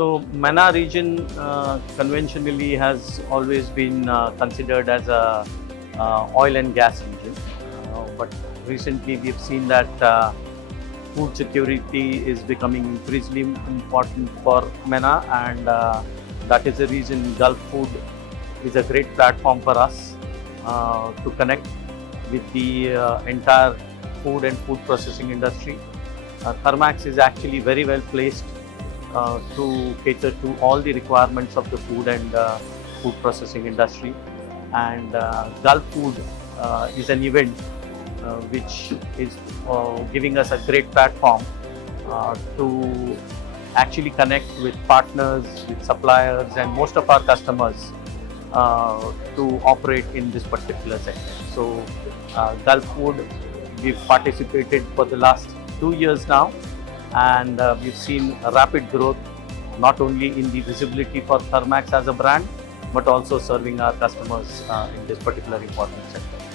So MENA region conventionally has always been considered as a oil and gas region, but recently we've seen that food security is becoming increasingly important for MENA, and that is the reason Gulfood is a great platform for us to connect with the entire food and food processing industry. Thermax is actually very well placed to cater to all the requirements of the food and food processing industry. And Gulfood is an event which is giving us a great platform to actually connect with partners, with suppliers, and most of our customers to operate in this particular sector. So Gulfood, we've participated for the last 2 years now, and we've seen a rapid growth, not only in the visibility for Thermax as a brand, but also serving our customers in this particular important sector.